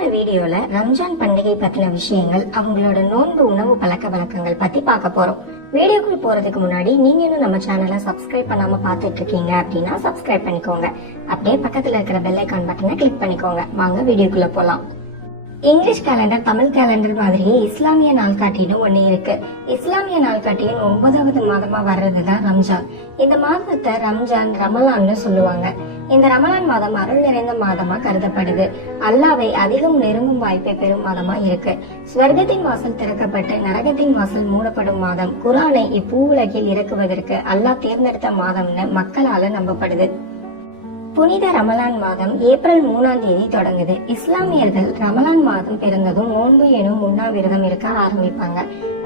இன்னைக்கான வீடியோல ரம்ஜான் பண்டிகை பத்தின விஷயங்கள் அவங்களோட நோன்பு உணவு பழக்க வழக்கங்கள் பத்தி பார்க்க போறோம். வீடியோக்குள் போறதுக்கு முன்னாடி நீங்க இன்னும் நம்ம சேனலை சப்ஸ்கிரைப் பண்ணாம பாத்துட்டு இருக்கீங்க அப்படின்னா சப்ஸ்கிரைப் பண்ணிக்கோங்க. அப்படியே பக்கத்துல இருக்கிற பெல் ஐக்கான் பட்டனை கிளிக் பண்ணிக்கோங்க. வாங்க வீடியோக்குள்ள போலாம். இங்கிலீஷ் கேலண்டர் தமிழ் கேலண்டர் மாதிரியே இஸ்லாமிய நாள்காட்டின்னு ஒண்ணு இருக்கு. இஸ்லாமிய நாள்காட்டியின் ஒன்பதாவது மாதமா வர்றதுதான் ரம்ஜான். இந்த மாதத்தை ரம்ஜான் ரமலான்னு சொல்லுவாங்க. இந்த ரமலான் மாதம் அருள் நிறைந்த மாதமா கருதப்படுது. அல்லாவை அதிகம் நெருங்கும் வாய்ப்பை பெறும் மாதமா இருக்கு. ஸ்வர்க்கத்தின் வாசல் திறக்கப்பட்டு நரகத்தின் வாசல் மூடப்படும் மாதம். குரானை இப்பூவுலகில் இறக்குவதற்கு அல்லாஹ் தேர்ந்தெடுத்த மாதம்னு மக்களால நம்பப்படுது. புனித ரமலான் மாதம் ஏப்ரல் மூணாம் தேதி தொடங்குது. இஸ்லாமியர்கள் ரமலான் மாதம் பிறந்ததும் நோன்பு எனும் உண்ணாவிரதம் இருக்க ஆரம்பிப்பாங்க.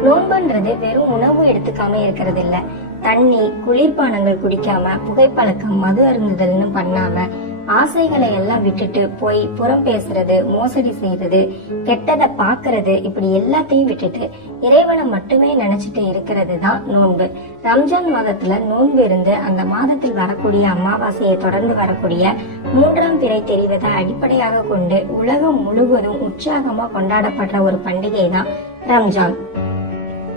நோன்புன்றது வெறும் உணவு எடுத்துக்காம இருக்கிறது இல்ல தண்ணி குளிர்பானங்கள் குடிக்காம புகைப்பழக்கம் மது அருந்துதல்னு பண்ணாம ஆசைகளை எல்லாம் விட்டுட்டு போய் புறம் பேசுறது மோசடி செய்யறது கெட்டதை பாக்குறது இப்படி எல்லாத்தையும் விட்டுட்டு இறைவனை மட்டுமே நினைச்சிட்டு இருக்கிறது தான் நோன்பு. ரம்ஜான் மாதத்துல நோன்பு இருந்து அந்த மாதத்தில் வரக்கூடிய அமாவாசையை தொடர்ந்து வரக்கூடிய மூன்றாம் பிறை தெரிவதை அடிப்படையாக கொண்டு உலகம் முழுவதும் உற்சாகமா கொண்டாடப்படுற ஒரு பண்டிகை தான் ரம்ஜான்.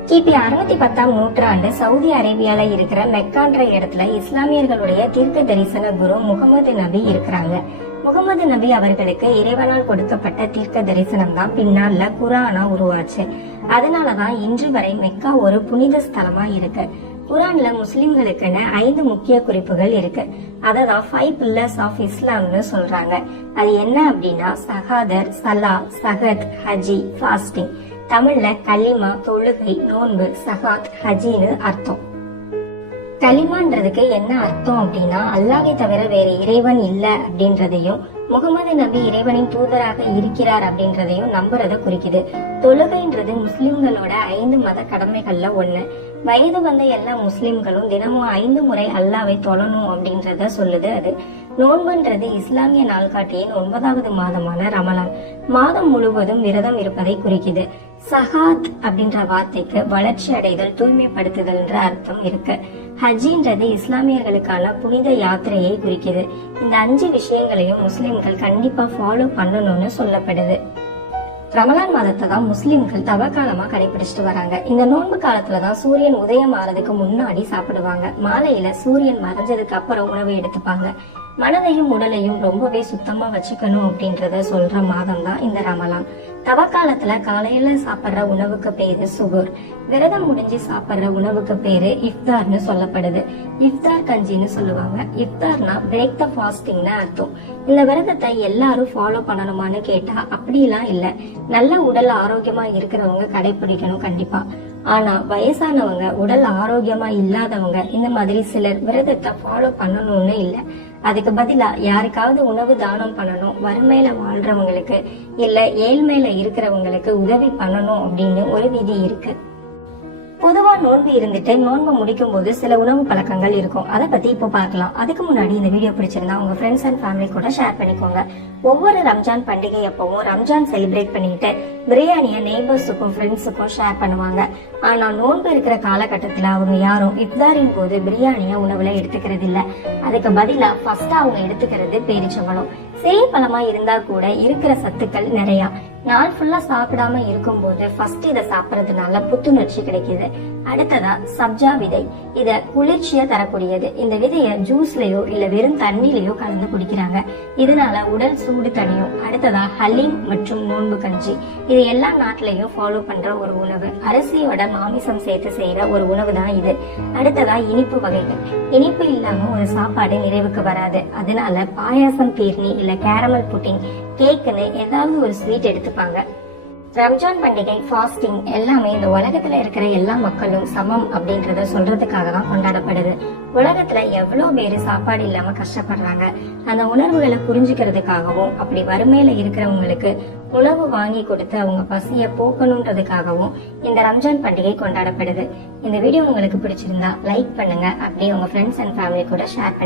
கிபி அறுநூத்தி பத்தாம் நூற்றாண்டு சவுதி அரேபியால இருக்கிற மெக்கான்ற இடத்துல இஸ்லாமியர்களுடைய தீர்க்க தரிசன குரு முகமது நபி இருக்கிறாங்க. முகமது நபி அவர்களுக்கு இறைவனால் கொடுக்கப்பட்ட தீர்க்க தரிசனம் தான் பின்னால குரானா உருவாச்சு. அதனாலதான் இன்று வரை மெக்கா ஒரு புனித ஸ்தலமா இருக்கு. குரான்ல முஸ்லிம்களுக்குன்னு ஐந்து முக்கிய குறிப்புகள் இருக்கு. அததான் ஃபைவ் பில்லர்ஸ் ஆஃப் இஸ்லாம்னு சொல்றாங்க. அது என்ன அப்படின்னா சஹாதர் சலா சஹத் ஹஜி ஃபாஸ்டிங் தமிழ்ல கலிமா தொழுகை நோன்பு சகாத் ஹஜின்னு அர்த்தம். கலிமான்றதுக்கு என்ன அர்த்தம் அப்படின்னா அல்லாவை தவிர வேற இறைவன் இல்ல அப்படின்றதையும் முகமது நபி இறைவனின் தூதராக இருக்கிறார் அப்படின்றதையும் நம்புறத குறிக்குது. தொழுகைன்றது முஸ்லிம்களோட ஐந்து மத கடமைகள்ல ஒண்ணு. வயது வந்த எல்லா முஸ்லிம்களும் தினமும் ஐந்து முறை அல்லாவை தொழணும் அப்படின்றத சொல்லுது அது. நோன்புன்றது இஸ்லாமிய நாள்காட்டியின் ஒன்பதாவது மாதமான ரமலான். மாதம் முழுவதும் விரதம் இருப்பதை குறிக்குது. சஹாத் அப்படின்ற வார்த்தைக்கு வளர்ச்சி அடைதல் தூய்மைப்படுத்துதல்ன்ற அர்த்தம் இருக்கு. ஹஜ்ஜின்றது இஸ்லாமியர்களுக்கான புனித யாத்திரையை குறிக்குது. இந்த அஞ்சு விஷயங்களையும் முஸ்லிம்கள் கண்டிப்பா ஃபாலோ பண்ணணும்னு சொல்லப்படுது. ரமலான் மாதத்தை தான் முஸ்லிம்கள் தவக்காலமா கடைபிடிச்சிட்டு வராங்க. இந்த நோன்பு காலத்துல தான் சூரியன் உதயம் ஆறதுக்கு முன்னாடி சாப்பிடுவாங்க. மாலையில சூரியன் மறைஞ்சதுக்கு அப்புறம் உணவு எடுத்துப்பாங்க. மனதையும் உடலையும் ரொம்பவே சுத்தமா வச்சுக்கணும் அப்படின்றத சொல்ற மாதம் தான் இந்த ரமலான். தவக்காலத்துல காலையில சாப்பிடுற உணவுக்கு பேரு சுகர். விரதம் முடிஞ்சு சாப்பிடுற உணவுக்கு பேரு இஃப்தார்னு சொல்லப்படுது. இஃப்தார் கஞ்சின்னு சொல்லுவாங்க. இஃப்தார்னா பிரேக் த ஃபாஸ்டிங்னு அர்த்தம். இந்த விரதத்தை எல்லாரும் ஃபாலோ பண்ணணுமான்னு கேட்டா அப்படிலாம் இல்ல. நல்ல உடல் ஆரோக்கியமா இருக்கிறவங்க கடைபிடிக்கணும் கண்டிப்பா. ஆனா வயசானவங்க உடல் ஆரோக்கியமா இல்லாதவங்க இந்த மாதிரி சிலர் விரதத்தை ஃபாலோ பண்ணணும்னு இல்ல. அதுக்கு பதிலா யாருக்காவது உணவு தானம் பண்ணணும் வறுமையில வாழ்றவங்களுக்கு இல்ல ஏழ்மையில இருக்கிறவங்களுக்கு உதவி பண்ணணும் அப்படின்னு ஒரு விதி இருக்கு. பொதுவா நோன்பு இருந்துட்டு நோன்பு முடிக்கும் போது சில உணவு பழக்கங்கள் இருக்கும். அதை பத்தி இப்போ பார்க்கலாம். அதுக்கு முன்னாடி இந்த வீடியோ பிடிச்சிருந்தா உங்க ஃப்ரெண்ட்ஸ் அண்ட் ஃபேமிலி கூட ஷேர் பண்ணிக்கோங்க. ஒவ்வொரு ரம்ஜான் பண்டிகை அப்பவும் ரம்ஜான் செலிப்ரேட் பண்ணிட்டு பிரியாணியை நெய்பர்ஸுக்கும் ஃப்ரெண்ட்ஸுக்கும் ஷேர் பண்ணுவாங்க. ஆனா நோன்பு இருக்கிற காலகட்டத்துல அவங்க யாரும் இஃப்தாரின் போது பிரியாணியை உணவுல எடுத்துக்கிறது இல்ல அதுக்கு பதிலா ஃபர்ஸ்ட் அவங்க எடுத்துக்கிறது பேரிச்சம்பழம். சிறிய பழமா இருந்தா கூட இருக்கிற சத்துக்கள் நிறைய. நாள் ஃபுல்லா சாப்பிடாம இருக்கும்போது ஃபர்ஸ்ட் இதை சாப்பிடறதுனால புத்துணர்ச்சி கிடைக்குது. அடுத்ததா சப்ஜா விதை. இத குளிர்ச்சியா தரக்கூடியது. இந்த விதைய ஜூஸ்லயோ இல்ல வெறும் தண்ணிலயோ கலந்து குடிக்கிறாங்க. இதனால உடல் சூடு தணியும். அடுத்ததா ஹலீம் மற்றும் நோன்பு கஞ்சி. இது எல்லா நாட்டிலையும் ஃபாலோ பண்ற ஒரு உணவு. அரிசியோட மாமிசம் சேர்த்து செய்யற ஒரு உணவு தான் இது. அடுத்ததா இனிப்பு வகைகள். இனிப்பு இல்லாம ஒரு சாப்பாடு நிறைவுக்கு வராது. அதனால பாயாசம் பீர்னி இல்ல கேரமல் புட்டிங் கேக்குன்னு ஏதாவது ஒரு ஸ்வீட் எடுத்துப்பாங்க. ரம்ஜான் பண்டிகை ஃபாஸ்டிங் எல்லாமே இந்த உலகத்துல இருக்கிற எல்லா மக்களும் சமம் அப்படின்றத சொல்றதுக்காக தான் கொண்டாடப்படுது. உலகத்துல எவ்வளவு பேரு சாப்பாடு இல்லாம கஷ்டப்படுறாங்க. அந்த உணர்வுகளை புரிஞ்சுக்கிறதுக்காகவும் அப்படி வறுமையில இருக்கிறவங்களுக்கு உணவு வாங்கி கொடுத்து அவங்க பசிய போக்கணுன்றதுக்காகவும் இந்த ரம்ஜான் பண்டிகை கொண்டாடப்படுது. இந்த வீடியோ உங்களுக்கு பிடிச்சிருந்தா லைக் பண்ணுங்க. அப்படியே உங்க ஃப்ரெண்ட்ஸ் அண்ட் ஃபேமிலி கூட ஷேர்